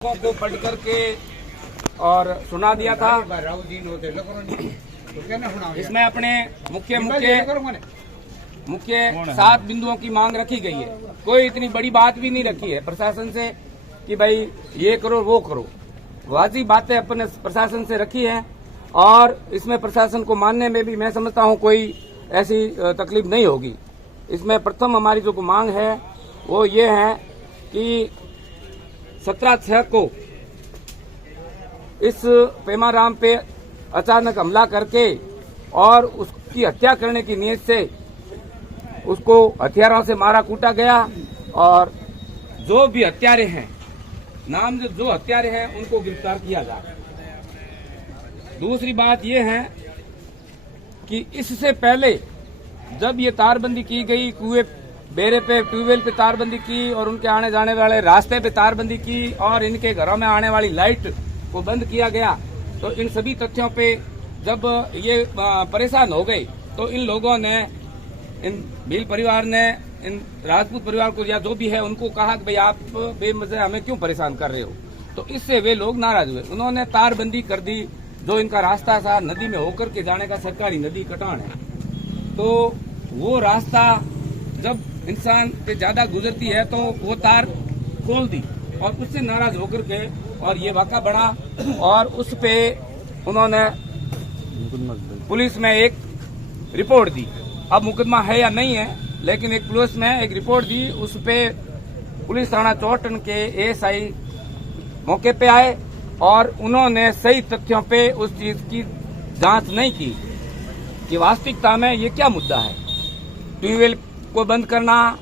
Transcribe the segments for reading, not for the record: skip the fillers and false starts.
को पढ़ करके और सुना दिया था। इसमें अपने मुख्य 7 बिंदुओं की मांग रखी गई है। कोई इतनी बड़ी बात भी नहीं रखी है प्रशासन से कि भाई ये करो वो करो। वाजिब बातें अपने प्रशासन से रखी है और इसमें प्रशासन को मानने में भी मैं समझता हूँ कोई ऐसी तकलीफ नहीं होगी। इसमें प्रथम हमारी जो मांग है वो ये है कि 17/6 को इस पेमाराम पे अचानक हमला करके और उसकी हत्या करने की नीयत से उसको हथियारों से मारा कूटा गया और जो भी हत्यारे हैं नामजद जो हत्यारे हैं उनको गिरफ्तार किया जाए। दूसरी बात यह है कि इससे पहले जब ये तारबंदी की गई, कुएं बेरे पे ट्यूबवेल पे तारबंदी की और उनके आने जाने वाले रास्ते पे तारबंदी की और इनके घरों में आने वाली लाइट को बंद किया गया, तो इन सभी तथ्यों पे जब ये परेशान हो गए तो इन लोगों ने, इन भील परिवार ने, इन राजपूत परिवार को या जो भी है उनको कहा कि भाई आप बेमज़ा हमें क्यों परेशान कर रहे हो। तो इससे वे लोग नाराज हुए। उन्होंने तारबंदी कर दी। जो इनका रास्ता था नदी में होकर के जाने का, सरकारी नदी कटान है, तो वो रास्ता जब इंसान पे ज्यादा गुजरती है तो वो तार खोल दी और उससे नाराज होकर के और ये वाक़ा बढ़ा और उस पे उन्होंने पुलिस में एक रिपोर्ट दी। अब मुकदमा है या नहीं है, लेकिन एक पुलिस में एक रिपोर्ट दी। उस पे पुलिस थाना चौटन के एएसआई मौके पे आए और उन्होंने सही तथ्यों पे उस चीज की जांच नहीं की कि वास्तविकता में ये क्या मुद्दा है। ट्यूबवेल को बंद करना,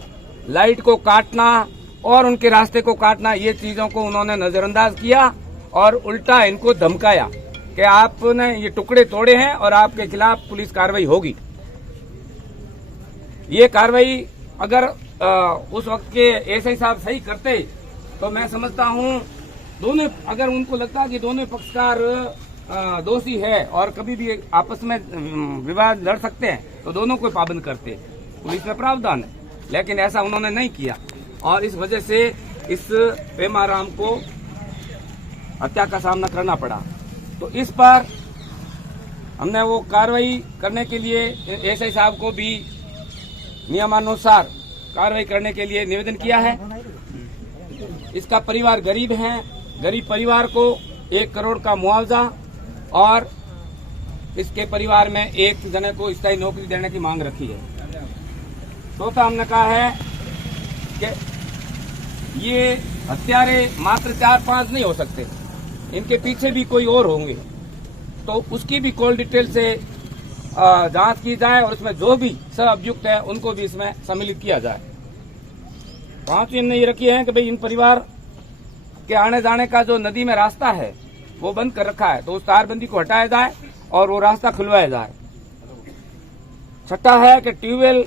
लाइट को काटना और उनके रास्ते को काटना, ये चीजों को उन्होंने नजरअंदाज किया और उल्टा इनको धमकाया कि आपने ये टुकड़े तोड़े हैं और आपके खिलाफ पुलिस कार्रवाई होगी। ये कार्रवाई अगर उस वक्त के एसआई साहब सही करते तो मैं समझता हूं दोनों, अगर उनको लगता कि दोनों पक्षकार दोषी है और कभी भी आपस में विवाद लड़ सकते हैं तो दोनों को पाबंद करते। पुलिस में प्रावधान है, लेकिन ऐसा उन्होंने नहीं किया और इस वजह से इस पेमाराम को हत्या का सामना करना पड़ा। तो इस पर हमने वो कार्रवाई करने के लिए एसआई साहब को भी नियमानुसार कार्रवाई करने के लिए निवेदन किया है। इसका परिवार गरीब है, गरीब परिवार को 1 करोड़ का मुआवजा और इसके परिवार में एक जने को स्थायी नौकरी देने की मांग रखी है। चौथा हमने कहा है कि ये हत्यारे मात्र 4-5 नहीं हो सकते, इनके पीछे भी कोई और होंगे, तो उसकी भी कॉल डिटेल से जांच की जाए और उसमें जो भी सब अभियुक्त है उनको भी इसमें सम्मिलित किया जाए। 5वीं हमने ये रखी है कि भाई इन परिवार के आने जाने का जो नदी में रास्ता है वो बंद कर रखा है, तो उस तारबंदी को हटाया जाए और वो रास्ता खुलवाया जाए। छठा है कि ट्यूबवेल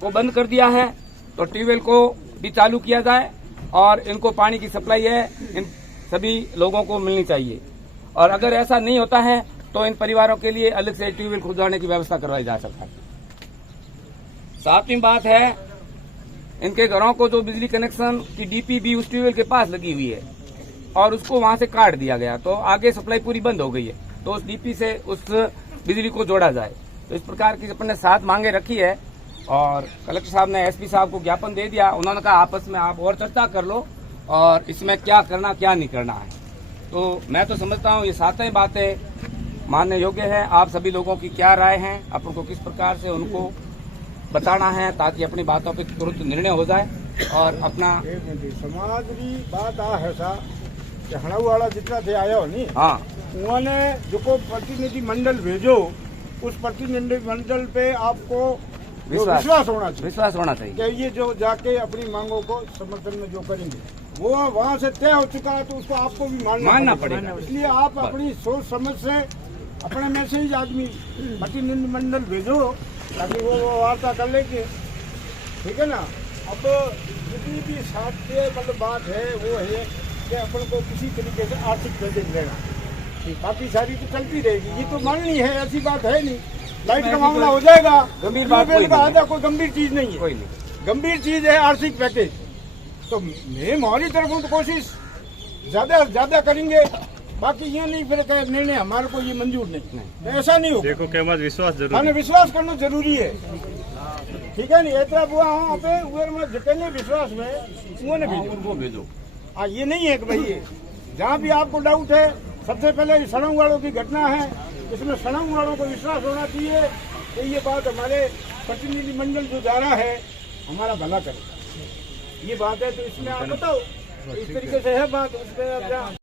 को बंद कर दिया है तो ट्यूबवेल को भी चालू किया जाए और इनको पानी की सप्लाई है इन सभी लोगों को मिलनी चाहिए और अगर ऐसा नहीं होता है तो इन परिवारों के लिए अलग से ट्यूबवेल खुदवाने की व्यवस्था करवाई जा सकती है। 7वीं बात है, इनके घरों को जो बिजली कनेक्शन की डीपी भी उस ट्यूबवेल के पास लगी हुई है और उसको वहां से काट दिया गया, तो आगे सप्लाई पूरी बंद हो गई है, तो उस डीपी से उस बिजली को जोड़ा जाए। तो इस प्रकार की अपने 7 मांगे रखी है और कलेक्टर साहब ने एसपी साहब को ज्ञापन दे दिया। उन्होंने कहा आपस में आप और चर्चा कर लो और इसमें क्या करना क्या नहीं करना है। तो मैं तो समझता हूँ ये 7 बातें मानने योग्य है। आप सभी लोगों की क्या राय है, अपन को किस प्रकार से उनको बताना है ताकि अपनी बातों पर तुरंत निर्णय हो जाए और अपना समाज की बात आ है सा कि हड़ाऊ वाला जितना थे आया हो नहीं, हाँ, उन्होंने जो को प्रतिनिधि मंडल भेजो उस प्रतिनिधि मंडल पे आपको विश्वास होना चाहिए कि ये जो जाके अपनी मांगों को समर्थन में जो करेंगे वो वहाँ से तय हो चुका है, तो उसको आपको भी मानना पड़ेगा। इसलिए आप अपनी सोच समझ से अपने में से ही आदमी प्रतिनिधि मंडल भेजो ताकि वो वार्ता कर लेंगे, ठीक है ना। अब जितनी भी साध्य मतलब बात है वो है कि अपन को किसी तरीके से आर्थिक पैकेज लेना, बाकी सारी तो चलती रहेगी, ये तो माननी है, ऐसी बात है नहीं। लाइट का मामला हो जाएगा, गंभीर बात कोई गंभीर चीज नहीं है, गंभीर चीज है आर्थिक पैकेज। तो मैं हमारी तरफ तो कोशिश ज्यादा करेंगे, बाकी ये नहीं फिर कहे निर्णय हमारे को ये मंजूर नहीं, तो ऐसा नहीं हो। देखो के विश्वास जरूरी मैंने विश्वास करना जरूरी है, ठीक है नहीं। एतरा बुआ वहाँ पे उधर में जितने विश्वास में उन्होंने उनको भेजो। ये नहीं है कि भाई जहाँ भी आपको डाउट है, सबसे पहले सड़क वालों की घटना है, इसमें सड़क वालों को विश्वास होना चाहिए कि ये बात हमारे प्रतिनिधि मंडल जो जा रहा है हमारा भला करेगा, ये बात है। तो इसमें आप बताओ, इस तरीके से है बात, उस पर